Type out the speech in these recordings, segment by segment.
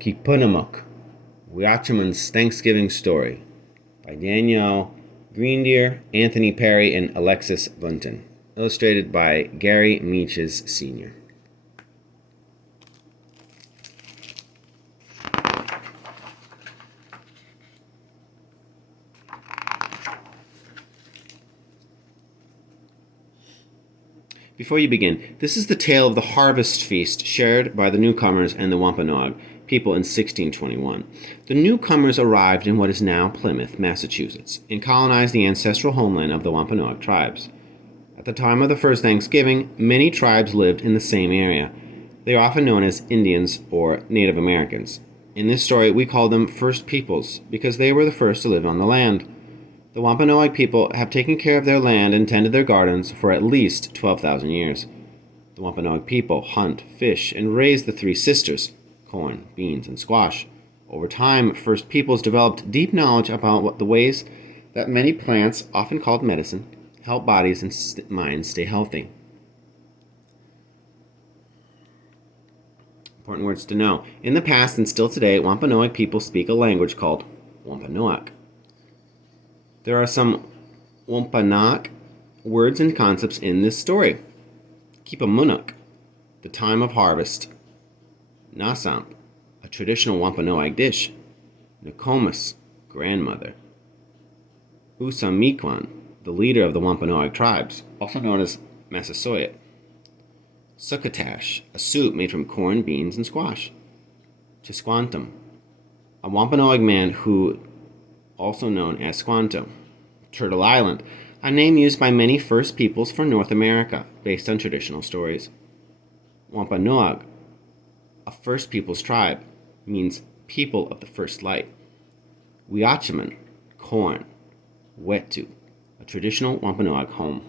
Keepunumuk, Weeachumun's Thanksgiving Story by Danielle Greendeer, Anthony Perry, and Alexis Bunton. Illustrated by Gary Meaches, Sr. Before you begin, this is the tale of the harvest feast shared by the newcomers and the Wampanoag people in 1621. The newcomers arrived in what is now Plymouth, Massachusetts, and colonized the ancestral homeland of the Wampanoag tribes. At the time of the first Thanksgiving, many tribes lived in the same area. They are often known as Indians or Native Americans. In this story, we call them First Peoples because they were the first to live on the land. The Wampanoag people have taken care of their land and tended their gardens for at least 12,000 years. The Wampanoag people hunt, fish, and raise the three sisters, corn, beans, and squash. Over time, First Peoples developed deep knowledge about the ways that many plants, often called medicine, help bodies and minds stay healthy. Important words to know. In the past and still today, Wampanoag people speak a language called Wampanoag. There are some Wampanoag words and concepts in this story. Keepunumuk, the time of harvest. Nasamp, a traditional Wampanoag dish. newcomers, grandmother. Usamikwan, the leader of the Wampanoag tribes, also known as Massasoit. Succotash, a soup made from corn, beans, and squash. Chisquantum, a Wampanoag man who also known as Squanto. Turtle Island, a name used by many First Peoples for North America, based on traditional stories. Wampanoag, a First Peoples tribe, means people of the first light. Weeachumun, corn. Wetu, a traditional Wampanoag home.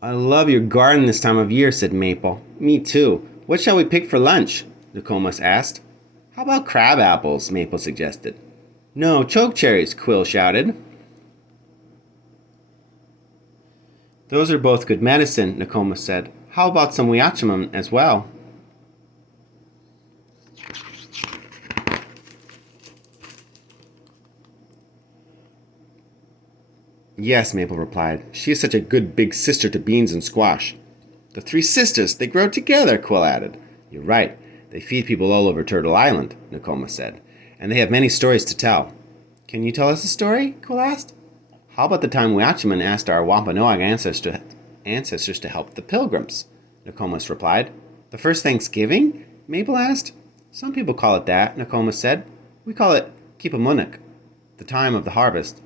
I love your garden this time of year, said Maple. Me too. What shall we pick for lunch? Nokomis asked. How about crab apples? Maple suggested. No, chokecherries, Quill shouted. Those are both good medicine, Nokomis said. How about some Weeachumun as well? Yes, Maple replied. She is such a good big sister to beans and squash. The three sisters, they grow together, Quill added. You're right. They feed people all over Turtle Island, Nokomis said. And they have many stories to tell. Can you tell us a story? Quill asked. How about the time Weeachumun asked our Wampanoag ancestors to help the pilgrims? Nokomis replied. The first Thanksgiving? Maple asked. Some people call it that, Nokomis said. We call it Keepunumuk, the time of the harvest.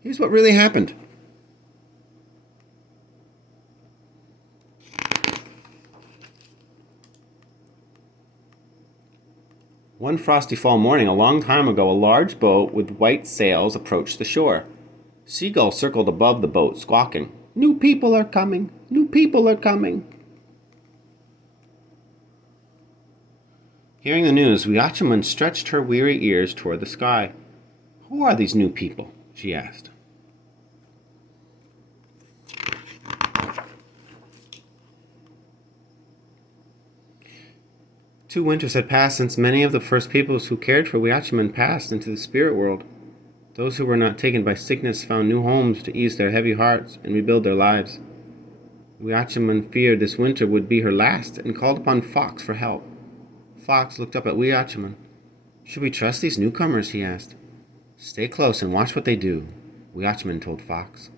Here's what really happened. One frosty fall morning, a long time ago, a large boat with white sails approached the shore. Seagulls circled above the boat, squawking, New people are coming! New people are coming! Hearing the news, Weeachumun stretched her weary ears toward the sky. Who are these new people? She asked. 2 winters had passed since many of the first peoples who cared for Weeachumun passed into the spirit world. Those who were not taken by sickness found new homes to ease their heavy hearts and rebuild their lives. Weeachumun feared this winter would be her last and called upon Fox for help. Fox looked up at Weeachumun. Should we trust these newcomers? He asked. Stay close and watch what they do, Weeachumun told Fox.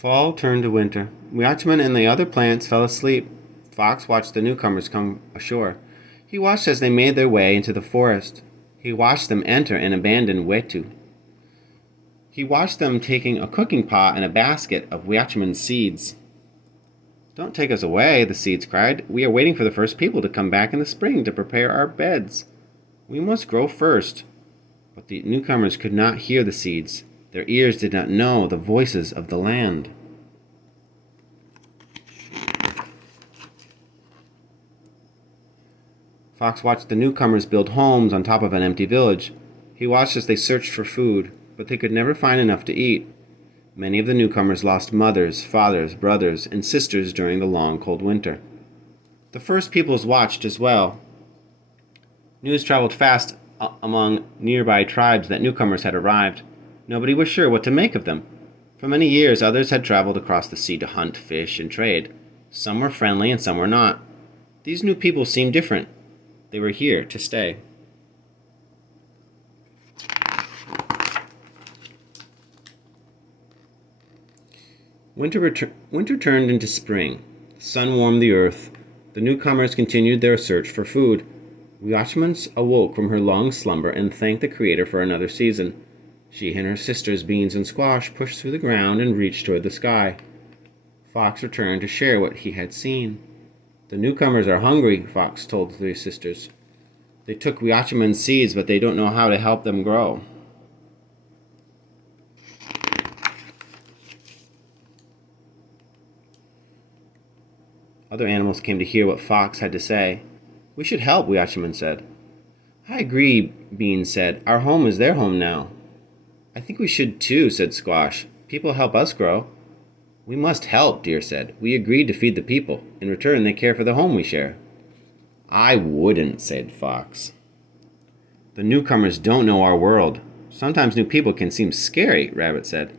Fall turned to winter. Weeachumun and the other plants fell asleep. Fox watched the newcomers come ashore. He watched as they made their way into the forest. He watched them enter and abandon Wetu. He watched them taking a cooking pot and a basket of Weeachumun's seeds. Don't take us away, the seeds cried. We are waiting for the first people to come back in the spring to prepare our beds. We must grow first. But the newcomers could not hear the seeds. Their ears did not know the voices of the land. Fox watched the newcomers build homes on top of an empty village. He watched as they searched for food, but they could never find enough to eat. Many of the newcomers lost mothers, fathers, brothers, and sisters during the long, cold winter. The first peoples watched as well. News traveled fast among nearby tribes that newcomers had arrived. Nobody was sure what to make of them. For many years, others had traveled across the sea to hunt, fish, and trade. Some were friendly and some were not. These new people seemed different. They were here to stay. Winter turned into spring. The sun warmed the earth. The newcomers continued their search for food. Weeachumun awoke from her long slumber and thanked the Creator for another season. She and her sisters, Beans and Squash, pushed through the ground and reached toward the sky. Fox returned to share what he had seen. The newcomers are hungry, Fox told the three sisters. They took Weeachumun's seeds, but they don't know how to help them grow. Other animals came to hear what Fox had to say. We should help, Weeachumun said. I agree, Beans said. Our home is their home now. I think we should too, said Squash. People help us grow. We must help, Deer said. We agreed to feed the people. In return, they care for the home we share. I wouldn't, said Fox. The newcomers don't know our world. Sometimes new people can seem scary, Rabbit said.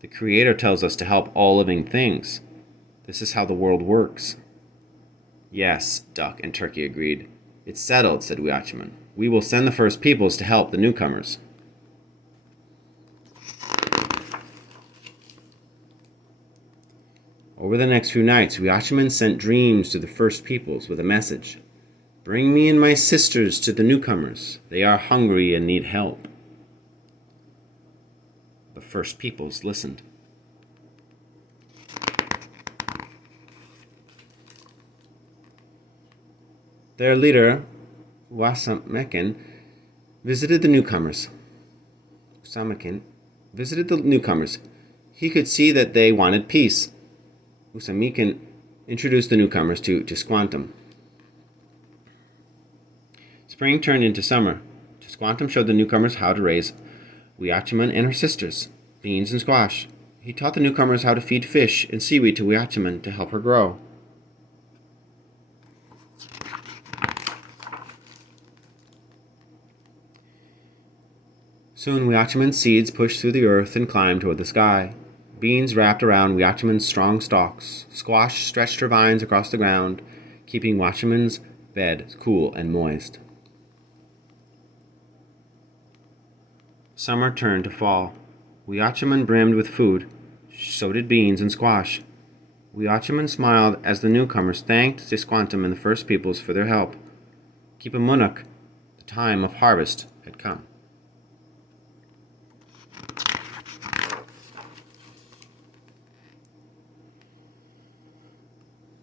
The Creator tells us to help all living things. This is how the world works. Yes, Duck and Turkey agreed. It's settled, said Weeachumun. We will send the first peoples to help the newcomers. Over the next few nights, Weeachumun sent dreams to the first peoples with a message. Bring me and my sisters to the newcomers. They are hungry and need help. The first peoples listened. Their leader, Wasamakin, visited the newcomers. He could see that they wanted peace. Usamikin introduced the newcomers to Tisquantum. Spring turned into summer. Tisquantum showed the newcomers how to raise Weeachumun and her sisters, Beans and Squash. He taught the newcomers how to feed fish and seaweed to Weeachumun to help her grow. Soon Weeachumun's seeds pushed through the earth and climbed toward the sky. Beans wrapped around Weeachumun's strong stalks. Squash stretched her vines across the ground, keeping Weeachumun's bed cool and moist. Summer turned to fall. Weeachumun brimmed with food. So did Beans and Squash. Weeachumun smiled as the newcomers thanked Tisquantum and the first peoples for their help. Keepunumuk, the time of harvest, had come.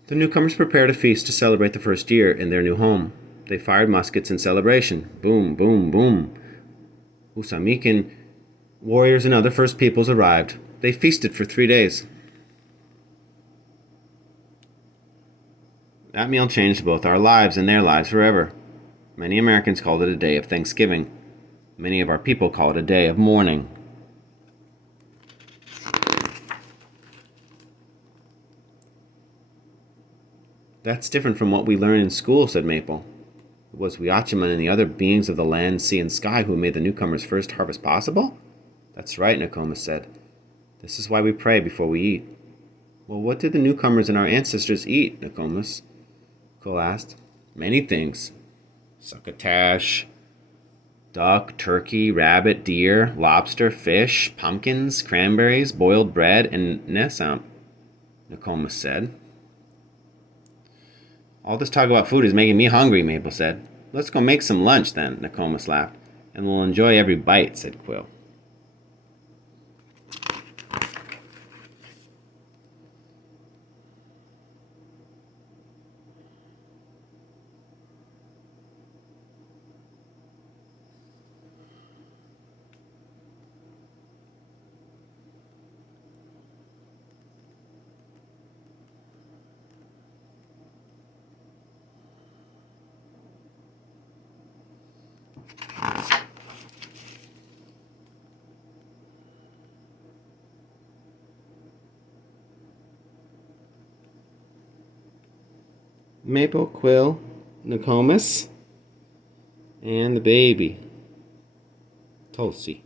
The newcomers prepared a feast to celebrate the first year in their new home. They fired muskets in celebration. Boom, boom, boom. Usamikin, warriors, and other first peoples arrived. They feasted for 3 days. That meal changed both our lives and their lives forever. Many Americans called it a day of Thanksgiving. Many of our people call it a day of mourning. That's different from what we learn in school, said Maple. It was Weeachumun and the other beings of the land, sea, and sky who made the newcomers' first harvest possible? That's right, Nokomis said. This is why we pray before we eat. Well, what did the newcomers and our ancestors eat, Nokomis? Cole asked. Many things. Succotash, duck, turkey, rabbit, deer, lobster, fish, pumpkins, cranberries, boiled bread, and nesam, Nokomis said. All this talk about food is making me hungry, Maple said. Let's go make some lunch then, Nokomis laughed. And we'll enjoy every bite, said Quill. maple quill newcomers, and the baby Tulsi.